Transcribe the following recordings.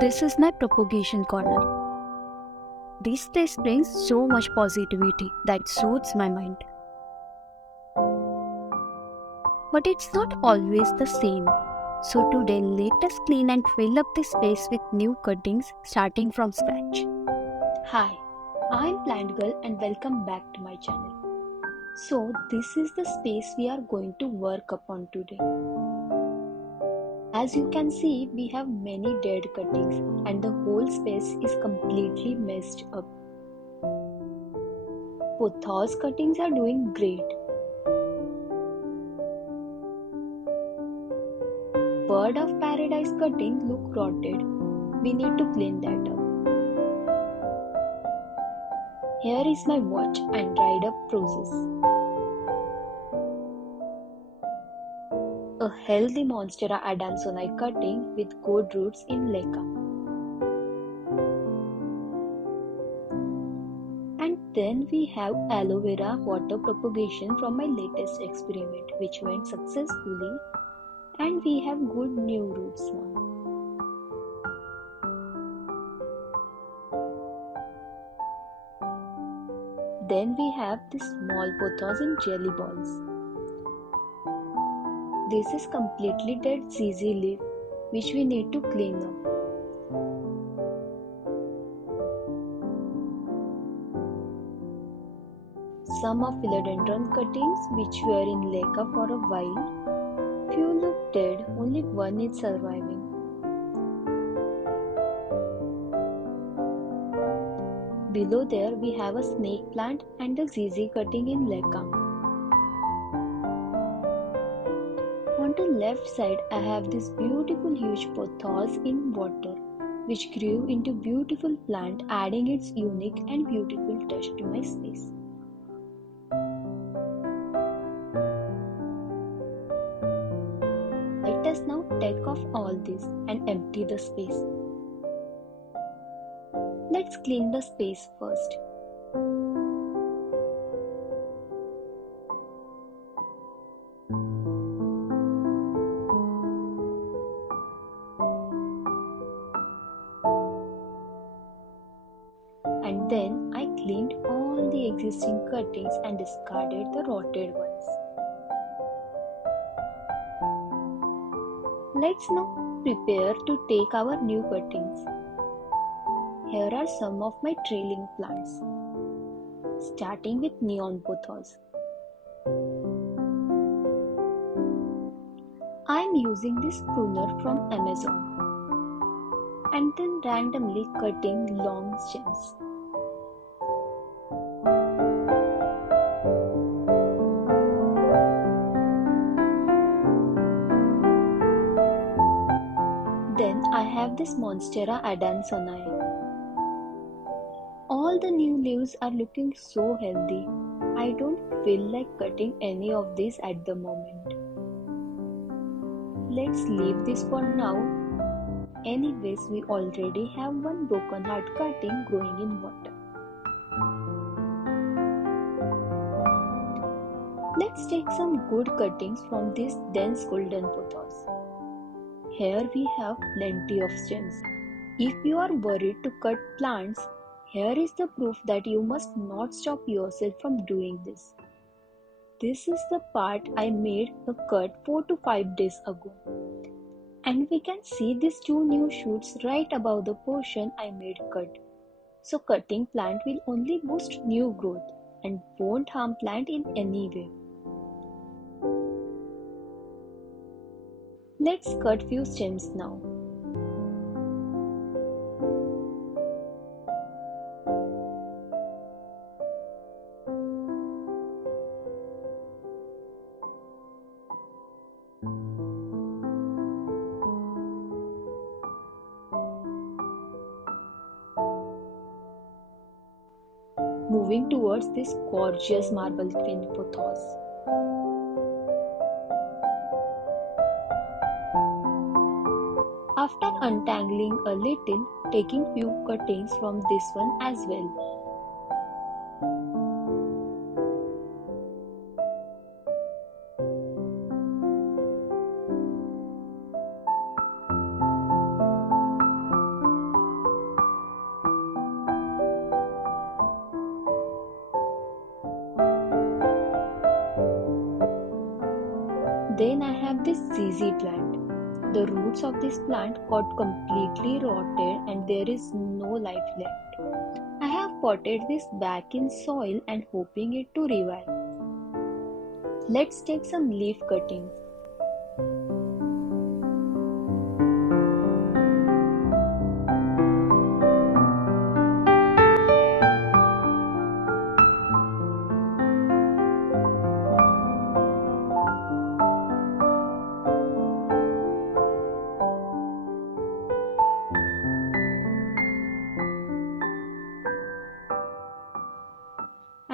This is my propagation corner. This place brings so much positivity that soothes my mind. But it's not always the same. So today let us clean and fill up this space with new cuttings starting from scratch. Hi, I'm Plant Girl and welcome back to my channel. So this is the space we are going to work upon today. As you can see, we have many dead cuttings and the whole space is completely messed up. Pothos cuttings are doing great. Bird of paradise cutting look rotted. We need to clean that up. Here is my watch and dried up roses. A healthy Monstera adansonii cutting with good roots in leca. And then we have aloe vera water propagation from my latest experiment which went successfully, and we have good new roots now. Then we have the small pothos in jelly balls. This is completely dead ZZ leaf which we need to clean up. Some of philodendron cuttings which were in leca for a while. Few look dead, only one is surviving. Below there we have a snake plant and a ZZ cutting in leca. On the left side I have this beautiful huge pothos in water which grew into beautiful plant, adding its unique and beautiful touch to my space. Let us now take off all this and empty the space. Let's clean the space first. And then I cleaned all the existing cuttings and discarded the rotted ones. Let's now prepare to take our new cuttings. Here are some of my trailing plants, starting with neon pothos. I am using this pruner from Amazon and then randomly cutting long stems. Then I have this Monstera adansonii. All the new leaves are looking so healthy. I don't feel like cutting any of these at the moment. Let's leave this for now. Anyways, we already have one broken heart cutting growing in water. Let's take some good cuttings from this dense golden pothos. Here we have plenty of stems. If you are worried to cut plants, here is the proof that you must not stop yourself from doing this. This is the part I made a cut 4 to 5 days ago. And we can see these two new shoots right above the portion I made cut. So cutting plant will only boost new growth and won't harm plant in any way. Let's cut few stems now. Moving towards this gorgeous marble green pothos. After untangling a little, taking few cuttings from this one as well. crazy plant. The roots of this plant got completely rotted and there is no life left. I have potted this back in soil and hoping it to revive. Let's take some leaf cuttings.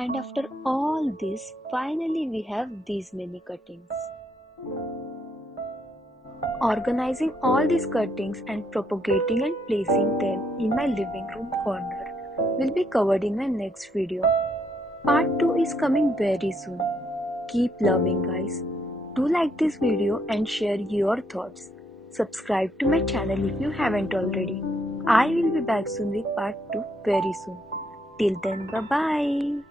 And after all this, finally we have these many cuttings. Organizing all these cuttings and propagating and placing them in my living room corner will be covered in my next video. Part 2 is coming very soon. Keep loving, guys. Do like this video and share your thoughts. Subscribe to my channel if you haven't already. I will be back soon with part 2 very soon. Till then, bye bye.